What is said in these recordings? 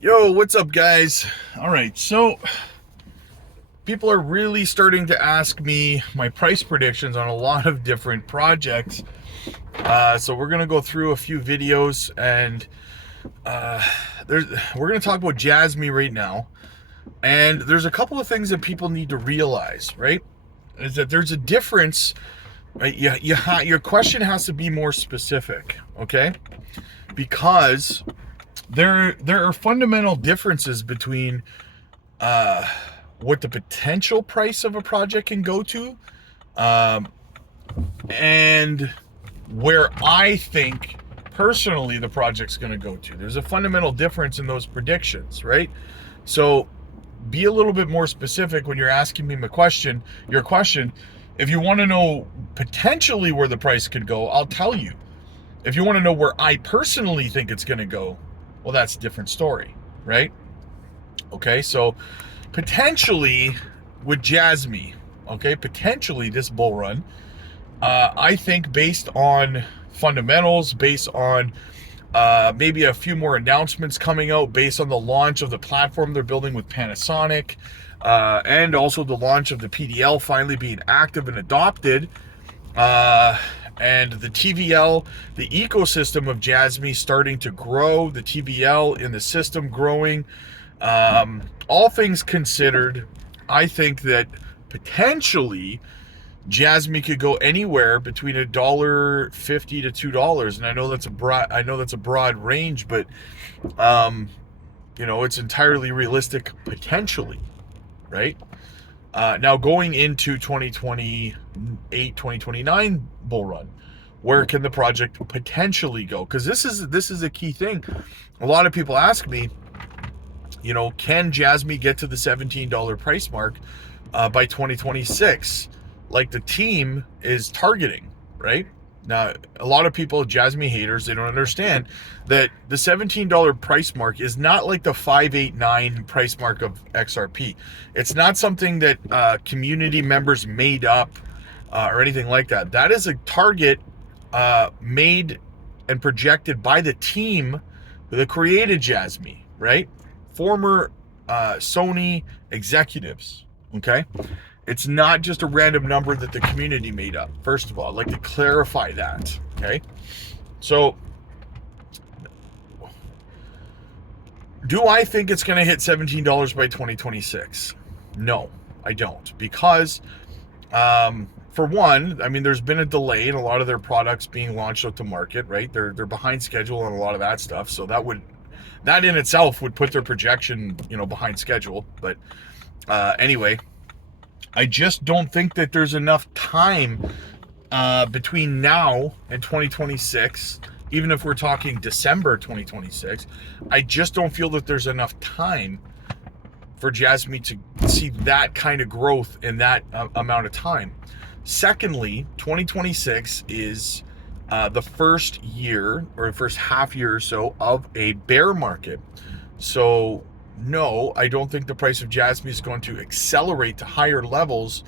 Yo, what's up, guys? All right, so people are really starting to ask me my price predictions on a lot of different projects. So we're gonna go through a few videos, and uh, we're gonna talk about JASMY right now. And there's a couple of things that people need to realize, right? Is that there's a difference. Right? Your question has to be more specific, okay? Because there are fundamental differences between what the potential price of a project can go to, um, and where I think personally the project's going to go to. There's a fundamental difference in those predictions, right? So be a little bit more specific when you're asking me your question. If you want to know potentially where the price could go, I'll tell you. If you want to know where I personally think it's going to go, well, that's a different story, right? Okay, so potentially with JASMY, okay, potentially this bull run, I think based on fundamentals, based on maybe a few more announcements coming out, based on the launch of the platform they're building with Panasonic, and also the launch of the PDL finally being active and adopted, and the TVL, the ecosystem of JASMY starting to grow, the TVL in the system growing. All things considered, I think that potentially JASMY could go anywhere between $1.50 to $2, and I know that's a broad range, but it's entirely realistic potentially, right? Now going into 2028, 2029 bull run, where can the project potentially go? Because this is a key thing. A lot of people ask me, can JASMY get to the $17 price mark by 2026, like the team is targeting, right? Now, a lot of people, JASMY haters, they don't understand that the $17 price mark is not like the 589 price mark of XRP. It's not something that community members made up or anything like that. That is a target made and projected by the team that created JASMY, right? Former Sony executives, okay? It's not just a random number that the community made up. First of all, I'd like to clarify that, okay? So, do I think it's going to hit $17 by 2026? No, I don't. Because, for one, I mean, there's been a delay in a lot of their products being launched out to market, right? They're behind schedule on a lot of that stuff. So that in itself would put their projection, behind schedule. But anyway, I just don't think that there's enough time between now and 2026, even if we're talking December 2026. I just don't feel that there's enough time for JASMY to see that kind of growth in that amount of time. Secondly, 2026 is the first year or first half year or so of a bear market. So no, I don't think the price of JASMY is going to accelerate to higher levels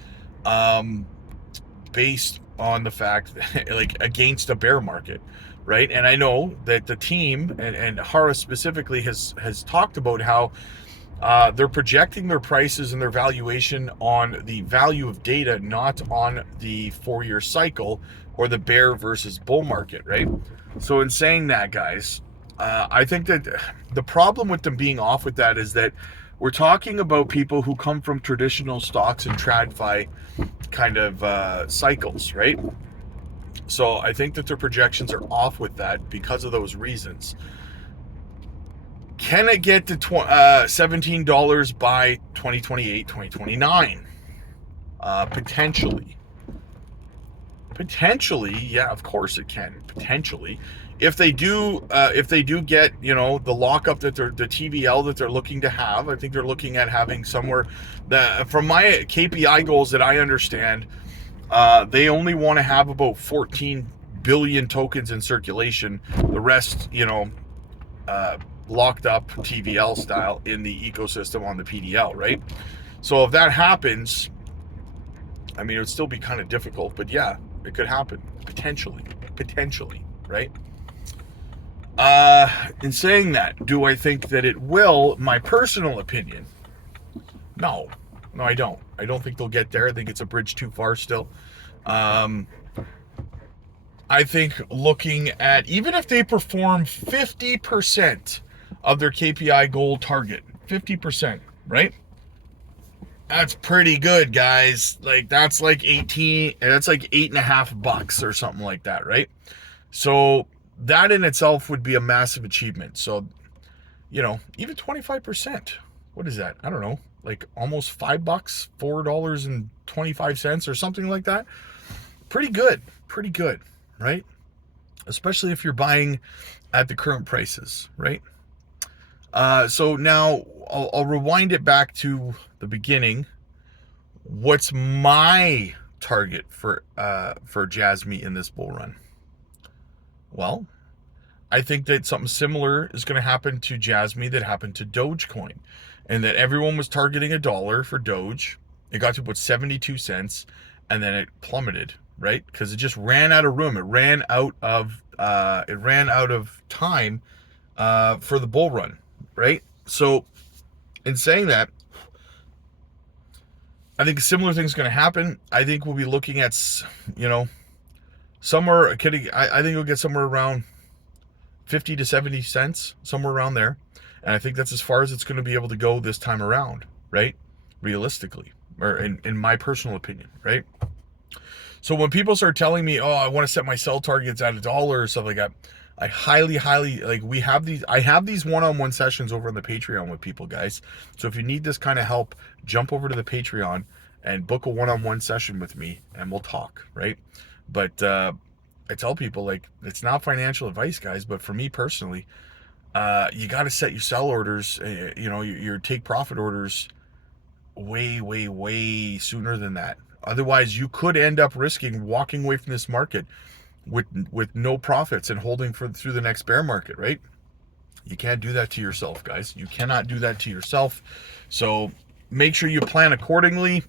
based on the fact that, like, against a bear market, right? And I know that the team and Hara specifically has talked about how they're projecting their prices and their valuation on the value of data, not on the 4-year cycle or the bear versus bull market, right? So in saying that, guys, I think that the problem with them being off with that is that we're talking about people who come from traditional stocks and TradFi kind of cycles, right? So I think that their projections are off with that because of those reasons. Can it get to $17 by 2028, 2029? Potentially. Potentially, yeah, of course it can. Potentially, if they do get the lockup that the TVL that they're looking to have, I think they're looking at having somewhere that, from my KPI goals that I understand, they only want to have about 14 billion tokens in circulation. The rest, locked up TVL style in the ecosystem on the PDL, right? So if that happens, I mean, it would still be kind of difficult, but yeah, it could happen potentially, right? In saying that, do I think that it will? My personal opinion, no. No, I don't. I don't think they'll get there. I think it's a bridge too far still. I think looking at, even if they perform 50% of their KPI goal target, 50%, right? That's pretty good, guys. Like, that's like 18, that's like $8.50 or something like that, right? So that in itself would be a massive achievement. So, you know, even 25%, what is that? I don't know, like almost $5, $4.25 or something like that. Pretty good, right? Especially if you're buying at the current prices, right? So now I'll rewind it back to the beginning. What's my target for JASMY in this bull run? Well, I think that something similar is going to happen to JASMY that happened to Dogecoin, and that everyone was targeting $1 for Doge. It got to about 72 cents, and then it plummeted, right? Because it just ran out of room. It ran out of time for the bull run, right? So, in saying that, I think a similar thing's going to happen. I think we'll be looking at, you know, somewhere. I think we'll get somewhere around 50 to 70 cents, somewhere around there. And I think that's as far as it's going to be able to go this time around, right? Realistically, or in my personal opinion, right? So when people start telling me, oh, I want to set my sell targets at $1 or stuff like that, I highly, like, I have these one-on-one sessions over on the Patreon with people, guys. So if you need this kind of help, jump over to the Patreon and book a one-on-one session with me and we'll talk, right? But I tell people, like, it's not financial advice, guys, but for me personally, you got to set your sell orders, you know, your take profit orders way sooner than that. Otherwise, you could end up risking walking away from this market with no profits and holding through the next bear market, right? You can't do that to yourself, guys. You cannot do that to yourself. So make sure you plan accordingly.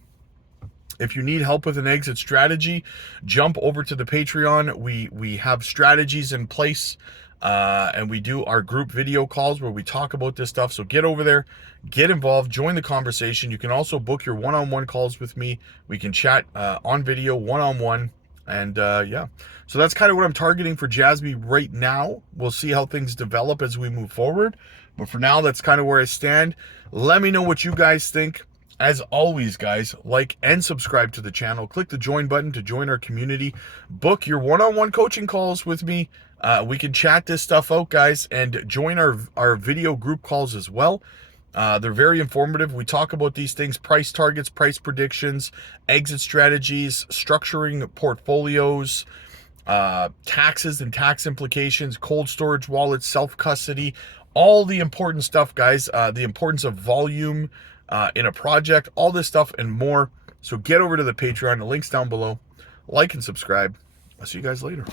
If you need help with an exit strategy, jump over to the Patreon. We have strategies in place, and we do our group video calls where we talk about this stuff. So get over there, get involved, join the conversation. You can also book your one-on-one calls with me. We can chat on video, one-on-one, and yeah. So that's kind of what I'm targeting for JASMY right now. We'll see how things develop as we move forward. But for now, that's kind of where I stand. Let me know what you guys think. As always, guys, like and subscribe to the channel. Click the join button to join our community. Book your one-on-one coaching calls with me. We can chat this stuff out, guys, and join our video group calls as well. They're very informative. We talk about these things: price targets, price predictions, exit strategies, structuring portfolios, taxes and tax implications, cold storage wallets, self-custody, all the important stuff, guys. The importance of volume in a project, all this stuff and more. So get over to the Patreon. The link's down below. Like and subscribe. I'll see you guys later.